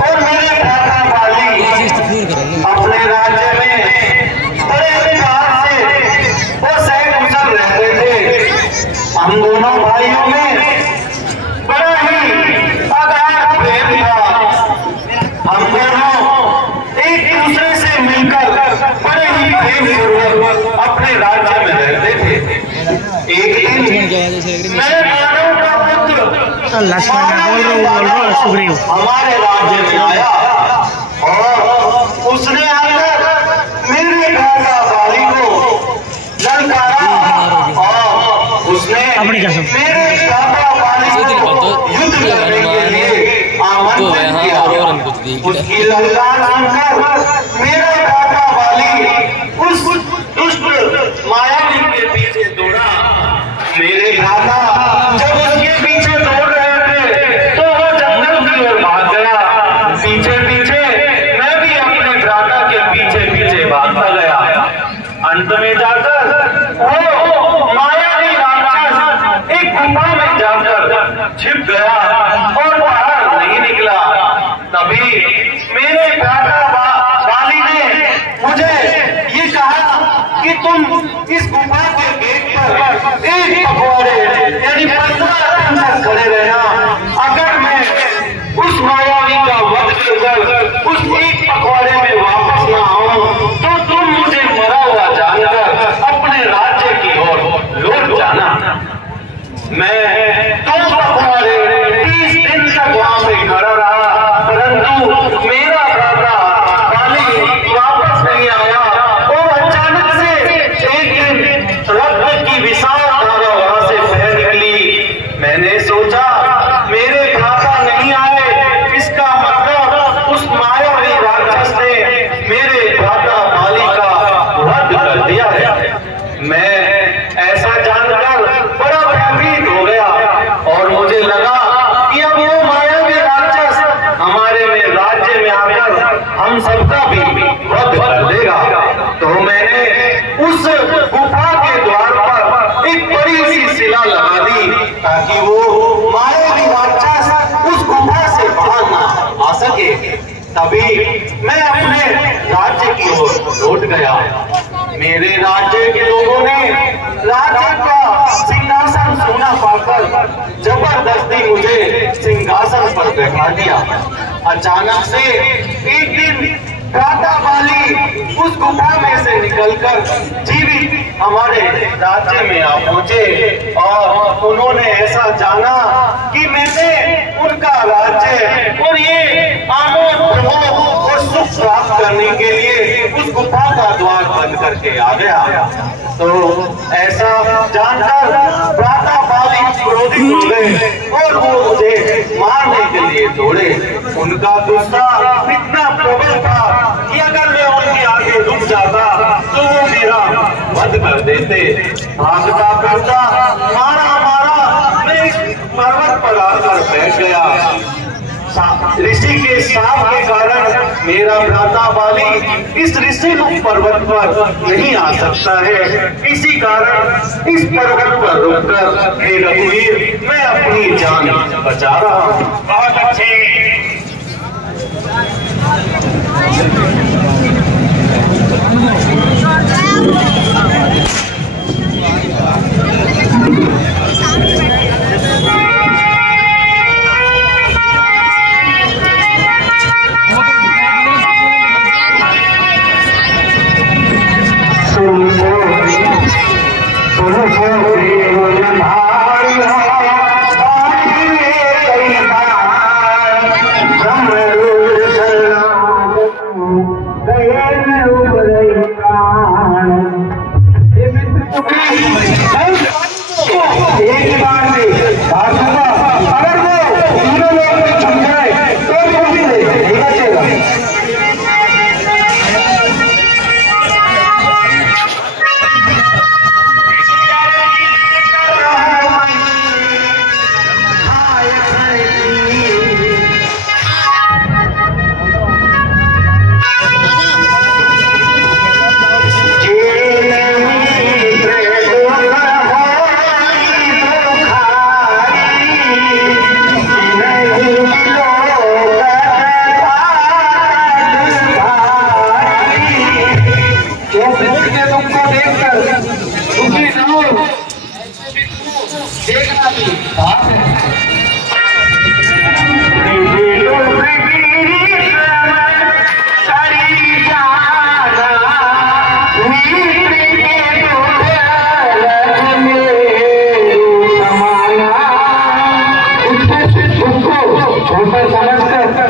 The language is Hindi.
और मेरे भ्राता बाली अपने राज्य में बड़े प्यार से वो सह गुजर रहते थे। हम दोनों भाइयों में बड़ा ही अगाध प्रेम था। हम दोनों एक दूसरे से मिलकर बड़े ही प्रेमपूर्वक अपने राज्य में रहते थे। एक दिन मेरे मानव का पुत्र सुग्रीव हमारे राज्य में आया और उसने आकर मेरे भ्राता बाली को ललकारा और उसने मेरे भ्राता बाली को युद्ध करने के लिए आमंत्रित किया। उसकी ललकार सुनकर मेरा भ्राता बाली उस दुष्ट मायावी के पीछे दौड़ा। मेरे भ्राता जब उसके पीछे दौड़ रहे थे तो वो जंगल की ओर भाग गया। पीछे पीछे मैं भी अपने भ्राता के पीछे पीछे भागता गया। अंत में जाकर वो मायावी राक्षस एक गुफा में जाकर छिप गया और बाहर नहीं निकला। तभी मेरे भ्राता बाली ने मुझे ये कहा कि तुम इस गुफा के गेट पर एक पखवाड़े यानी 15 दिन तक खड़े रहना। अगर मैं उस मायावी का वध कर उस एक पखवाड़े में वापस ना आऊं तो तुम मुझे मरा हुआ जानकर अपने राज्य की ओर लौट जाना। मैं 2 पखवाड़े 30 दिन तक वहां पे खड़ा रहा, परंतु मेरा भ्राता बाली वापस नहीं आया। और अचानक से एक दिन रक्त की विशाल धारा वहां से बह निकली। मैंने सोचा मेरे भ्राता नहीं आए, इसका मतलब उस मायावी राक्षस ने मेरे भ्राता बाली का वध कर दिया है। मैं ऐसा जानकर बड़ा भयभीत हो गया और मुझे लगा कि अब वो मायावी राक्षस हमारे में राज्य में आकर हम सबका भी वध कर देगा। तो मैंने उस गुफा के द्वार पर एक बड़ी सी शिला लगा दी ताकि वो मायावी राक्षस उस गुफा से बाहर ना आ सके। तभी मैं अपने राज्य की ओर लौट गया। मेरे राज्य के लोगों ने राज्य का सिंहासन सोना पाकर जबरदस्ती मुझे सिंहासन पर बैठा दिया। अचानक से एक दिन भ्राता बाली उस गुफा में से निकलकर जीवित हमारे राज्य में आ पहुंचे और उन्होंने ऐसा जाना कि मैंने उनका राज्य और ये आनंद प्रमोद और सुख प्राप्त करने के लिए उस गुफा का द्वार बंद करके आ गया। तो ऐसा जानकर भ्राता बाली क्रोधित हो गए और वो मुझे मारने के लिए दौड़े। उनका गुस्सा इतना प्रबल था कि अगर मैं उनके आगे रुक जाता तो वो मेरा वध कर देते। भागता करता मारा मारा मैं इस पर्वत पर आकर बैठ गया। ऋषि के शाप के कारण मेरा भ्राता बाली इस ऋषि पर्वत पर नहीं आ सकता है। इसी कारण इस पर्वत पर रुककर हे रघुवीर मैं अपनी जान बचा रहा हूँ। बहुत अच्छे सुन बात है